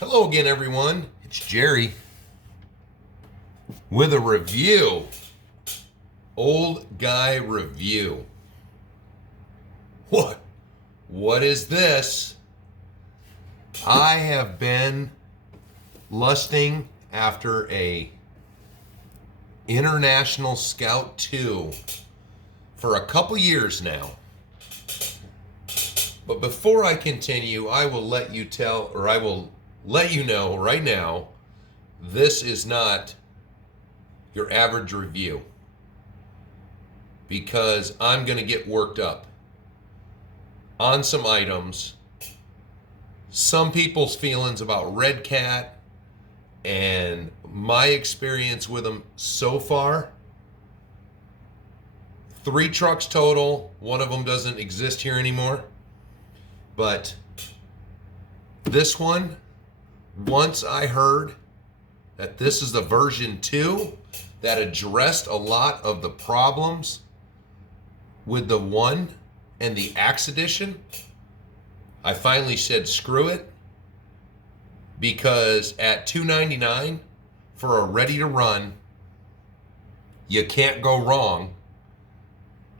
Hello again, everyone. It's Jerry with a review. Old guy review. What is this? I have been lusting after a International Scout 2 for a couple years now. But before I continue, I will let you know right now, this is not your average review, because I'm going to get worked up on some items, some people's feelings about Redcat, and my experience with them so far. 3 trucks total. One of them doesn't exist here anymore. But this one, once I heard that this is the version 2 that addressed a lot of the problems with the 1 and the Axe edition, I finally said screw it, because at $2.99 for a ready to run, you can't go wrong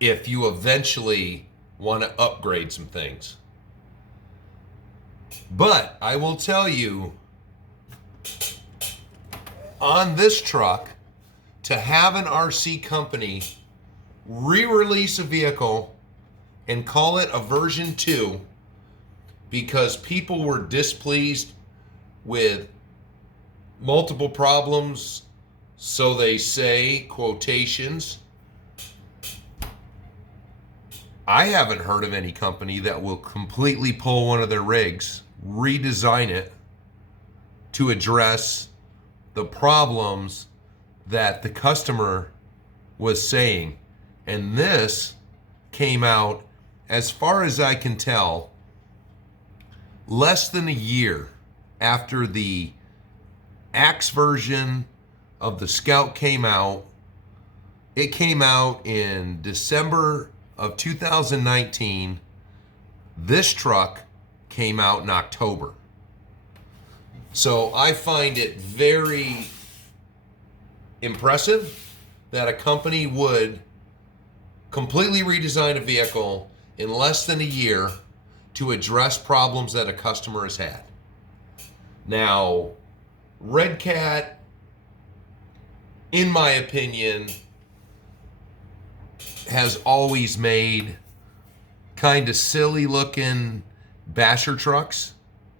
if you eventually want to upgrade some things. But I will tell you, on this truck, to have an RC company re-release a vehicle and call it a version 2 because people were displeased with multiple problems, so they say, quotations. I haven't heard of any company that will completely pull one of their rigs, redesign it to address the problems that the customer was saying. And this came out, as far as I can tell, less than a year after the Axe version of the Scout came out. It came out in December of 2019. This truck came out in October. So I find it very impressive that a company would completely redesign a vehicle in less than a year to address problems that a customer has had. Now, Redcat, in my opinion, has always made kind of silly looking basher trucks.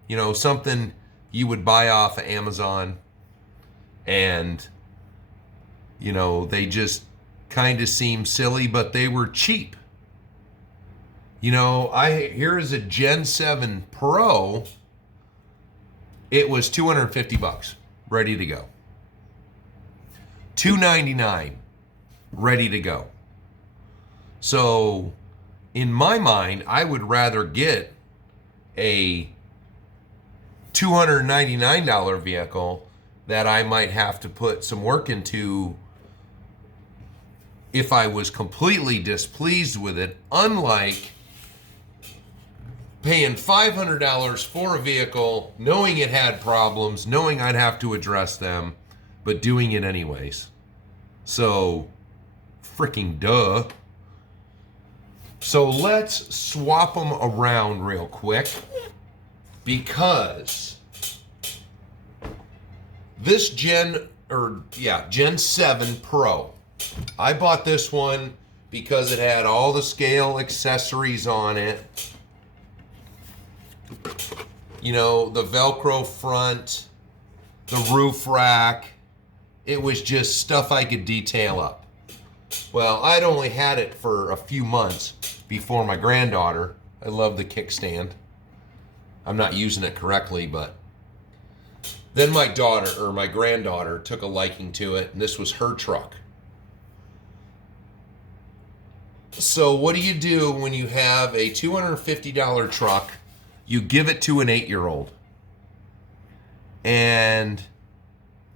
You know, something you would buy off of Amazon, and, you know, they just kind of seem silly, but they were cheap. You know, here is a Gen 7 Pro. It was $250, ready to go. $299, ready to go. So, in my mind, I would rather get a $299 vehicle that I might have to put some work into if I was completely displeased with it, unlike paying $500 for a vehicle, knowing it had problems, knowing I'd have to address them, but doing it anyways. So, freaking duh. So let's swap them around real quick, because this Gen 7 Pro, I bought this one because it had all the scale accessories on it. You know, the Velcro front, the roof rack. It was just stuff I could detail up. Well, I'd only had it for a few months before my granddaughter. I love the kickstand. I'm not using it correctly, but then my granddaughter took a liking to it, and this was her truck. So what do you do when you have a $250 truck? You give it to an 8-year-old. And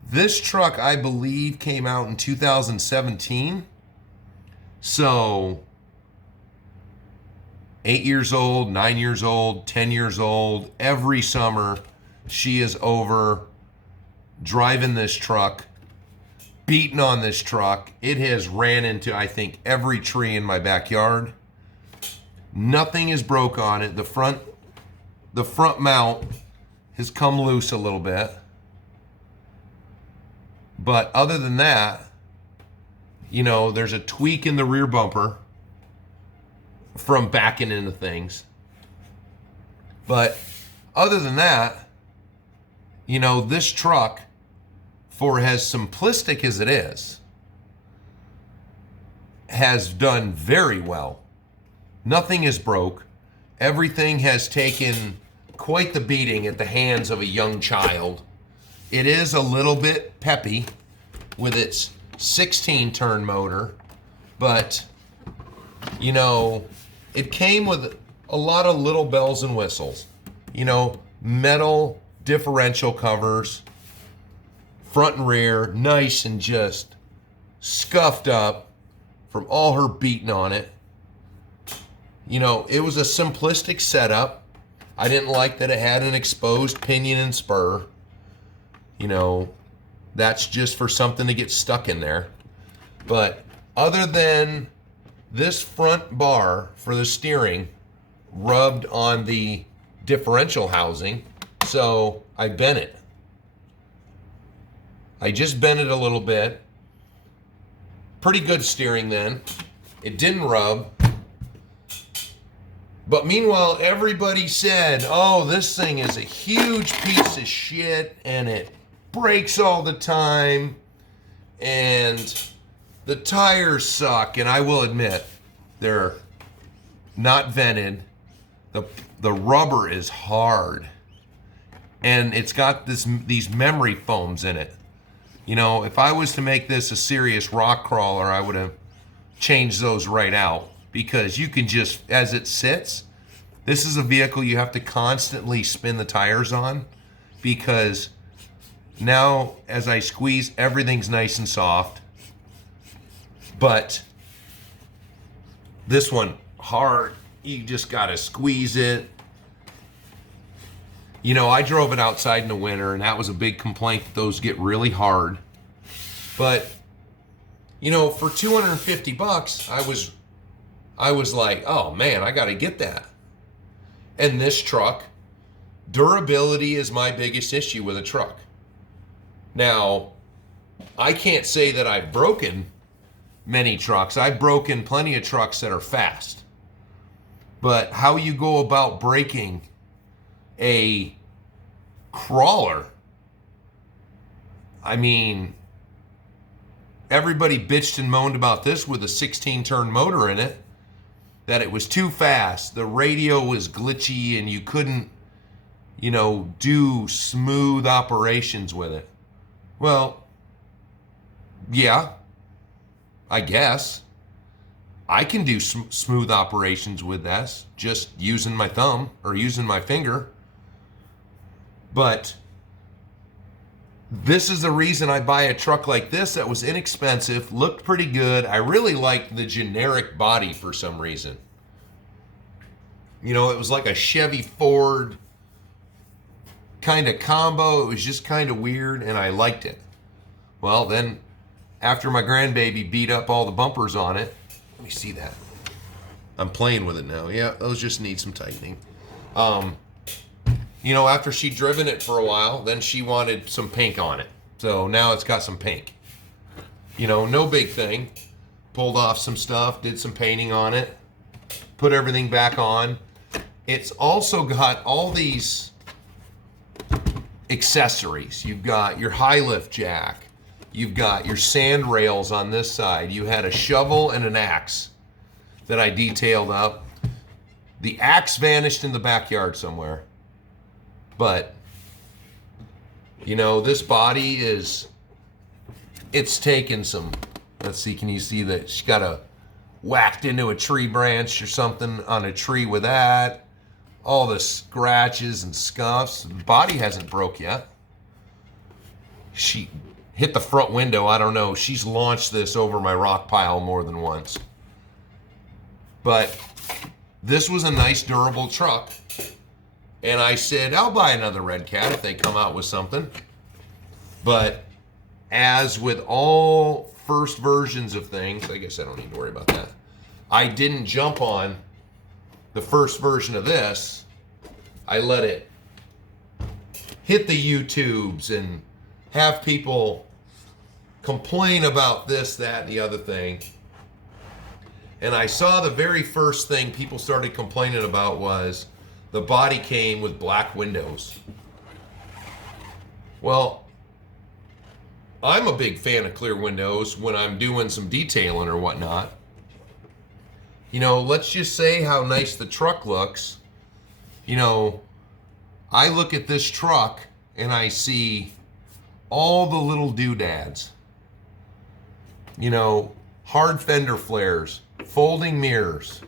this truck, I believe, came out in 2017. So 8 years old, 9 years old, 10 years old, every summer she is over driving this truck, beating on this truck. It has ran into, I think, every tree in my backyard. Nothing is broke on it. The front mount has come loose a little bit. But other than that, you know, there's a tweak in the rear bumper from backing into things. But other than that, you know, this truck, for as simplistic as it is, has done very well. Nothing is broke. Everything has taken quite the beating at the hands of a young child. It is a little bit peppy with its 16-turn motor, but, you know, it came with a lot of little bells and whistles. You know, metal differential covers, front and rear, nice and just scuffed up from all her beating on it. You know, it was a simplistic setup. I didn't like that it had an exposed pinion and spur. You know, that's just for something to get stuck in there. But other than this front bar for the steering rubbed on the differential housing, so I bent it. I just bent it a little bit. Pretty good steering then. It didn't rub. But meanwhile, everybody said, oh, this thing is a huge piece of shit and it breaks all the time and the tires suck. And I will admit, they're not vented. The rubber is hard. And it's got these memory foams in it. You know, if I was to make this a serious rock crawler, I would have changed those right out. Because you can just, as it sits, this is a vehicle you have to constantly spin the tires on, because now as I squeeze, everything's nice and soft. But this one, hard, you just gotta squeeze it. You know, I drove it outside in the winter, and that was a big complaint that those get really hard. But, you know, for $250, I was like, oh man, I gotta get that. And this truck, durability is my biggest issue with a truck. Now, I can't say that I've broken many trucks. I've broken plenty of trucks that are fast. But how you go about breaking a crawler, I mean, everybody bitched and moaned about this with a 16-turn motor in it, that it was too fast, the radio was glitchy, and you couldn't, you know, do smooth operations with it. Well, yeah, I guess. I can do smooth operations with this, just using my thumb or using my finger. But this is the reason I buy a truck like this that was inexpensive, looked pretty good. I really liked the generic body for some reason. You know, it was like a Chevy Ford kind of combo. It was just kind of weird, and I liked it. Well, then after my grandbaby beat up all the bumpers on it, let me see that. I'm playing with it now. Yeah, those just need some tightening. You know, after she'd driven it for a while, then she wanted some paint on it. So now it's got some paint. You know, no big thing. Pulled off some stuff, did some painting on it, put everything back on. It's also got all these accessories. You've got your high lift jack. You've got your sand rails on this side. You had a shovel and an axe that I detailed up. The axe vanished in the backyard somewhere. But, you know, this body it's taken some, let's see, can you see that she got whacked into a tree branch or something on a tree with that. All the scratches and scuffs. The body hasn't broke yet. She hit the front window, I don't know. She's launched this over my rock pile more than once. But this was a nice, durable truck. And I said, I'll buy another Redcat if they come out with something. But as with all first versions of things, I guess I don't need to worry about that. I didn't jump on the first version of this. I let it hit the YouTubes and have people complain about this, that, and the other thing. And I saw the very first thing people started complaining about was the body came with black windows. Well, I'm a big fan of clear windows when I'm doing some detailing or whatnot. You know, let's just say how nice the truck looks. You know, I look at this truck and I see all the little doodads. You know, hard fender flares, folding mirrors,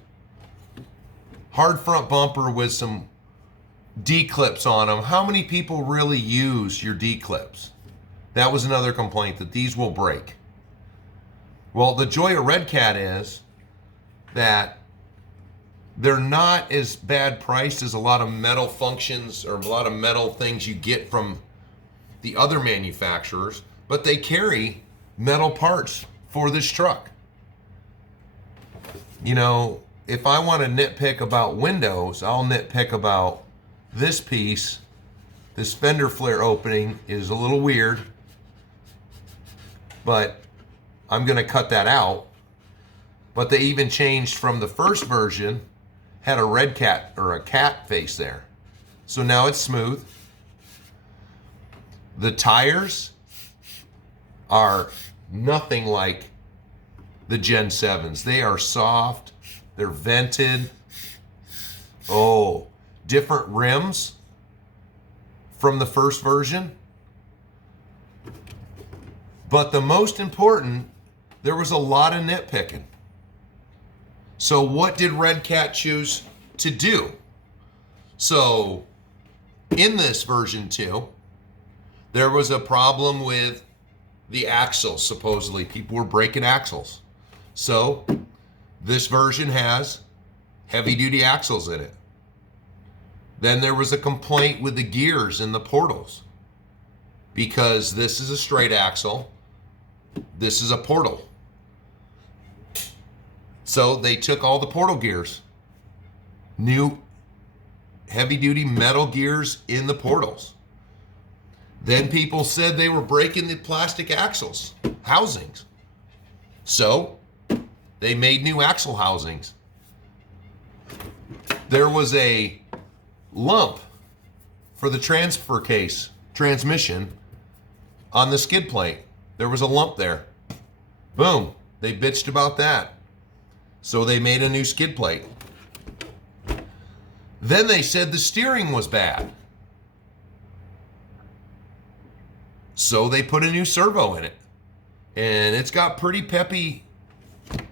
hard front bumper with some D-clips on them. How many people really use your D-clips? That was another complaint, that these will break. Well, the joy of Redcat is that they're not as bad priced as a lot of metal functions or a lot of metal things you get from the other manufacturers, but they carry metal parts for this truck. You know, if I want to nitpick about windows, I'll nitpick about this piece. This fender flare opening is a little weird, but I'm going to cut that out. But they even changed from the first version, had a Redcat or a cat face there. So now it's smooth. The tires are nothing like the Gen 7s. They are soft. They're vented. Oh, different rims from the first version. But the most important, there was a lot of nitpicking. So what did Redcat choose to do? So in this version 2, there was a problem with the axles. Supposedly people were breaking axles. So this version has heavy duty axles in it. Then there was a complaint with the gears in the portals, because this is a straight axle, this is a portal. So they took all the portal gears, new heavy duty metal gears in the portals. Then people said they were breaking the plastic axles, housings. So they made new axle housings. There was a lump for the transfer case transmission on the skid plate. There was a lump there. Boom. They bitched about that. So they made a new skid plate. Then they said the steering was bad. So they put a new servo in it. And it's got pretty peppy.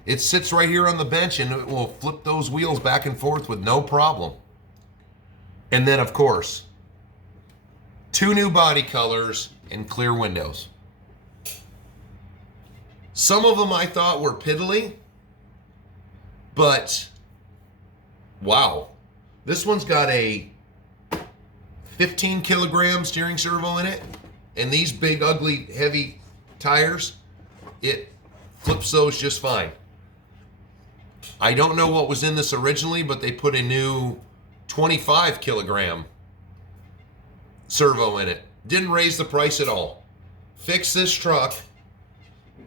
It sits right here on the bench and it will flip those wheels back and forth with no problem. And then, of course, 2 new body colors and clear windows. Some of them I thought were piddly, but wow. This one's got a 15 kilogram steering servo in it, and these big, ugly, heavy tires, it flips those just fine. I don't know what was in this originally, but they put a new 25 kilogram servo in it. Didn't raise the price at all. Fixed this truck,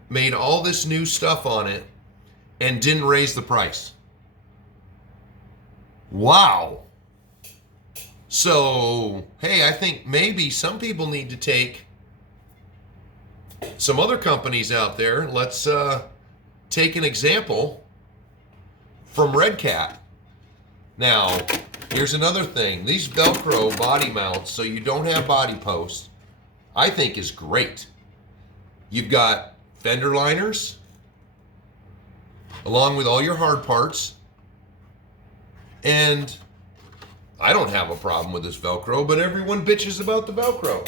made all this new stuff on it, and didn't raise the price. Wow. So, hey, I think maybe some people need to take some other companies out there. Let's take an example from Redcat. Now, here's another thing. These Velcro body mounts, so you don't have body posts, I think is great. You've got fender liners, along with all your hard parts. And I don't have a problem with this Velcro, but everyone bitches about the Velcro.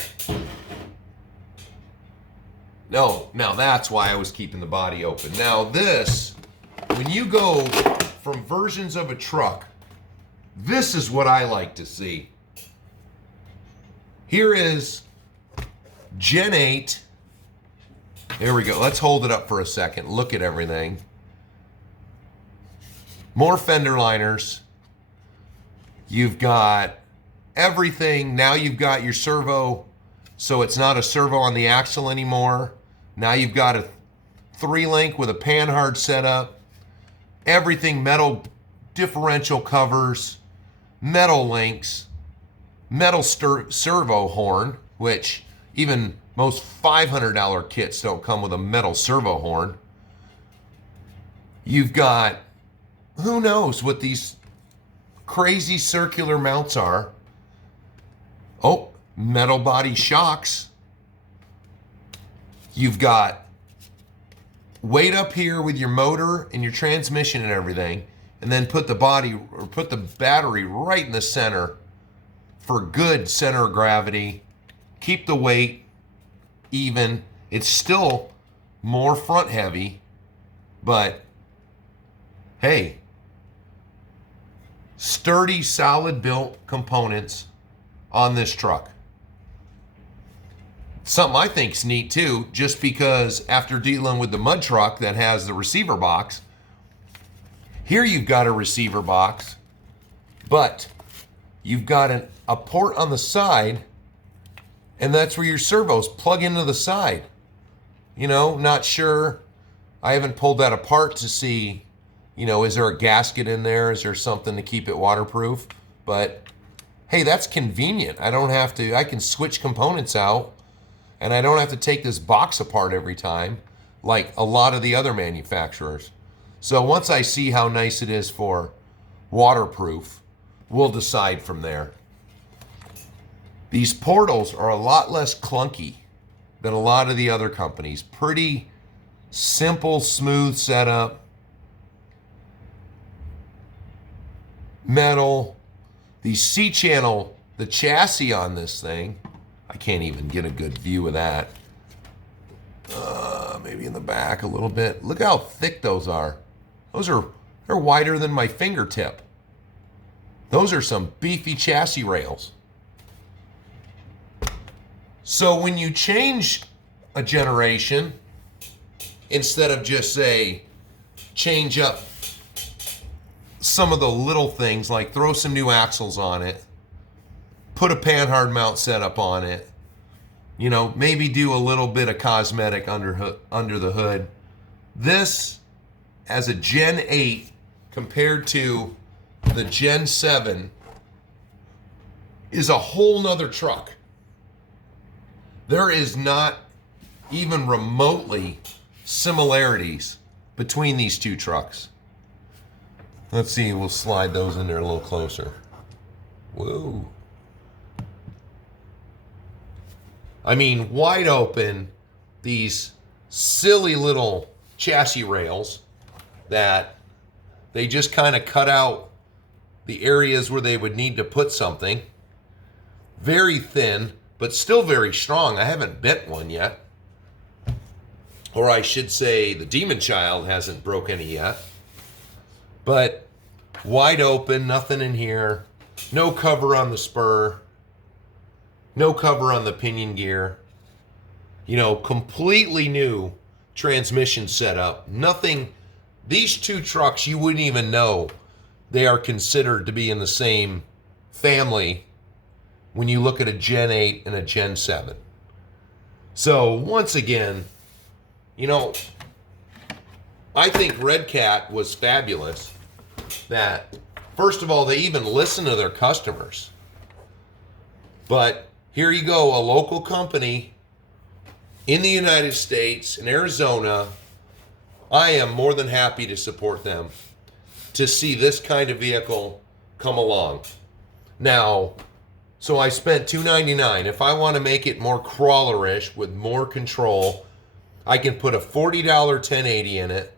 No, now that's why I was keeping the body open. Now this, when you go from versions of a truck, this is what I like to see. Here is Gen 8. There we go. Let's hold it up for a second. Look at everything. More fender liners. You've got everything. Now you've got your servo, so it's not a servo on the axle anymore. Now you've got a 3-link with a panhard setup. Everything metal differential covers, metal links, metal servo horn, which even most $500 kits don't come with a metal servo horn. You've got, who knows what these crazy circular mounts are. Oh, metal body shocks. You've got weight up here with your motor and your transmission and everything, and then put the body or put the battery right in the center for good center of gravity. Keep the weight even. It's still more front heavy, but hey, sturdy, solid built components on this truck. Something I think's neat too, just because after dealing with the mud truck that has the receiver box, here you've got a receiver box, but you've got a port on the side, and that's where your servos plug into the side. You know, not sure. I haven't pulled that apart to see, you know, is there a gasket in there? Is there something to keep it waterproof? But hey, that's convenient. I don't have to, I can switch components out, and I don't have to take this box apart every time like a lot of the other manufacturers. So once I see how nice it is for waterproof, we'll decide from there. These portals are a lot less clunky than a lot of the other companies. Pretty simple, smooth setup. Metal. The C-channel, the chassis on this thing, I can't even get a good view of that. Maybe in the back a little bit. Look how thick those are. They're wider than my fingertip. Those are some beefy chassis rails. So when you change a generation, instead of just say, change up some of the little things, like throw some new axles on it, put a panhard mount setup on it, you know, maybe do a little bit of cosmetic under the hood. This, as a Gen 8 compared to the Gen 7, is a whole nother truck. There is not even remotely similarities between these two trucks. Let's see, we'll slide those in there a little closer. Whoa. I mean, wide open, these silly little chassis rails that they just kind of cut out the areas where they would need to put something. Very thin, but still very strong. I haven't bent one yet. Or I should say the Demon Child hasn't broke any yet. But wide open, nothing in here. No cover on the spur. No cover on the pinion gear. You know, completely new transmission setup. Nothing. These two trucks, you wouldn't even know they are considered to be in the same family when you look at a Gen 8 and a Gen 7. So once again, you know, I think Redcat was fabulous. That, first of all, they even listen to their customers. But here you go, a local company in the United States, in Arizona. I am more than happy to support them to see this kind of vehicle come along. Now, so I spent $299. If I want to make it more crawlerish with more control, I can put a $40 1080 in it,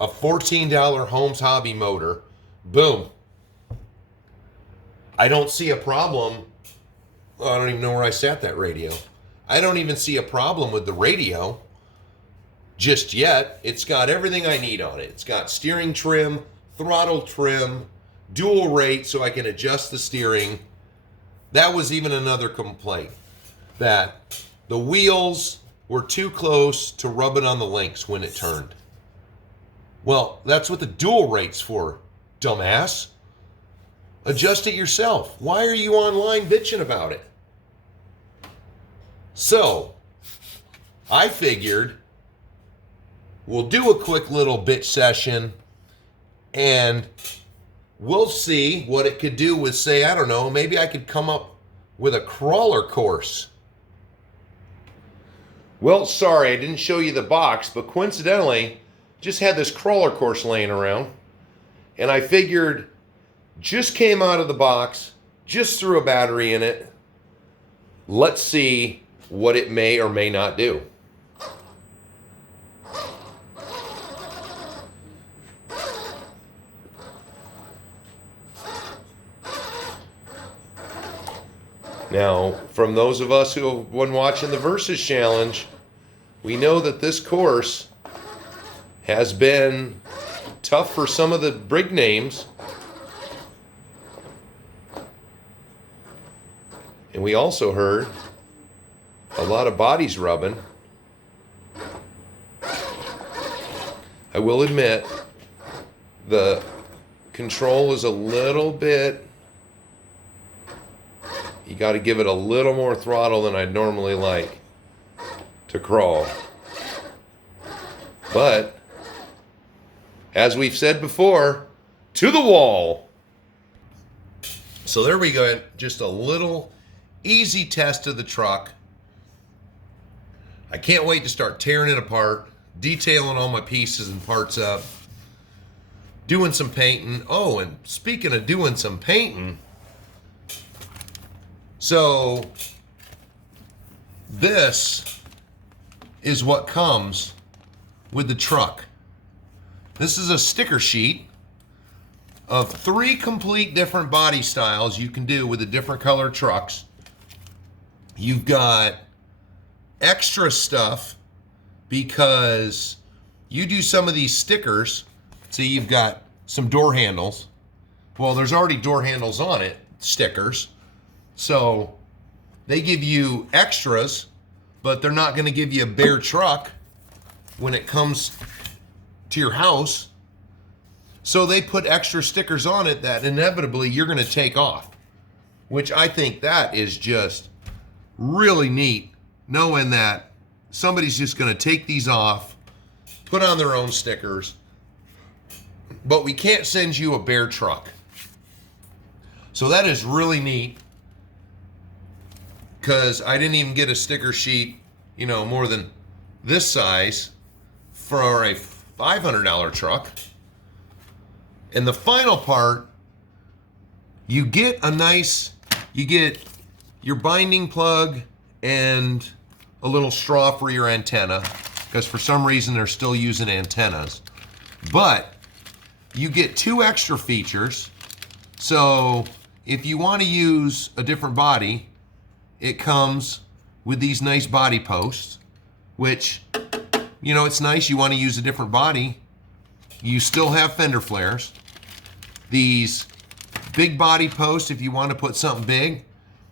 a $14 Holmes Hobby motor. Boom. I don't see a problem. I don't even know where I sat that radio. I don't even see a problem with the radio just yet. It's got everything I need on it. It's got steering trim, throttle trim, dual rate so I can adjust the steering. That was even another complaint. that the wheels were too close to rubbing on the links when it turned. Well, that's what the dual rate's for, dumbass. Adjust it yourself. Why are you online bitching about it? So, I figured we'll do a quick little bitch session and we'll see what it could do with, say, I don't know, maybe I could come up with a crawler course. Well, sorry, I didn't show you the box, but coincidentally, just had this crawler course laying around, and I figured, just came out of the box, just threw a battery in it. Let's see what it may or may not do. Now, from those of us who have been watching the Versus Challenge, we know that this course has been tough for some of the big names. And we also heard a lot of bodies rubbing. I will admit, the control is a little bit, you got to give it a little more throttle than I'd normally like to crawl. But, as we've said before, to the wall. So there we go, just a little easy test of the truck. I can't wait to start tearing it apart, detailing all my pieces and parts up, doing some painting. Oh, and speaking of doing some painting, so this is what comes with the truck. This is a sticker sheet of 3 complete different body styles you can do with the different colored trucks. You've got extra stuff because you do some of these stickers. See, you've got some door handles. Well, there's already door handles on it, stickers. So they give you extras, but they're not going to give you a bare truck when it comes to your house. So they put extra stickers on it that inevitably you're going to take off, which I think that is just really neat, knowing that somebody's just going to take these off, put on their own stickers, but we can't send you a bare truck. So that is really neat, because I didn't even get a sticker sheet, more than this size for a $500 truck. And the final part, you get your binding plug and a little straw for your antenna, because for some reason they're still using antennas. But you get 2 extra features. So if you want to use a different body, it comes with these nice body posts, which, it's nice. You want to use a different body. You still have fender flares. These big body posts, if you want to put something big,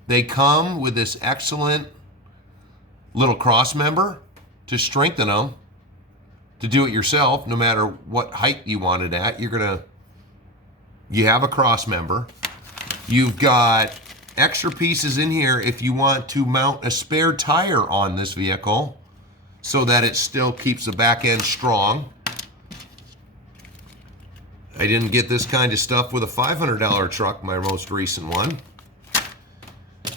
they come with this excellent little cross member to strengthen them, to do it yourself, no matter what height you want it at. You have a cross member. You've got extra pieces in here if you want to mount a spare tire on this vehicle so that it still keeps the back end strong. I didn't get this kind of stuff with a $500 truck, my most recent one.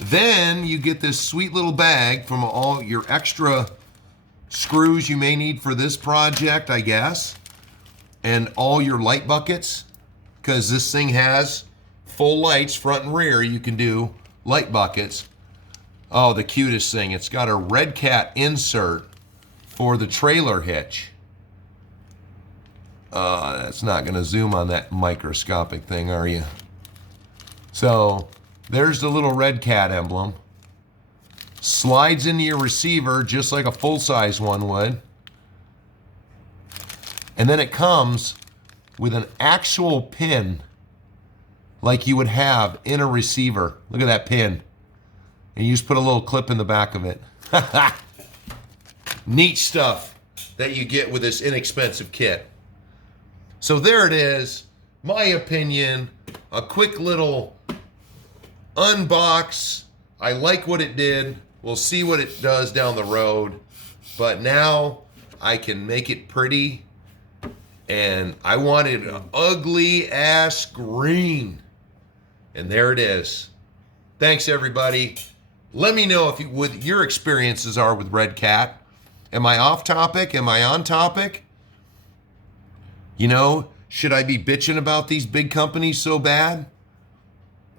Then you get this sweet little bag from all your extra screws you may need for this project, I guess, and all your light buckets, because this thing has full lights, front and rear. You can do light buckets. Oh, the cutest thing. It's got a Redcat insert for the trailer hitch. That's not going to zoom on that microscopic thing, are you? So there's the little Redcat emblem. Slides into your receiver just like a full-size one would. And then it comes with an actual pin like you would have in a receiver. Look at that pin. And you just put a little clip in the back of it. Neat stuff that you get with this inexpensive kit. So there it is. My opinion, a quick little unbox. I like what it did. We'll see what it does down the road. But now I can make it pretty. And I wanted an ugly ass green. And there it is. Thanks, everybody. Let me know what your experiences are with Redcat. Am I off topic? Am I on topic? You know, should I be bitching about these big companies so bad?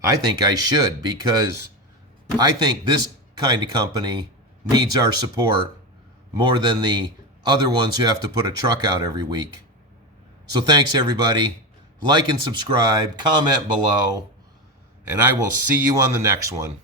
I think I should, because I think this kind of company needs our support more than the other ones who have to put a truck out every week. So thanks, everybody. Like and subscribe, comment below, and I will see you on the next one.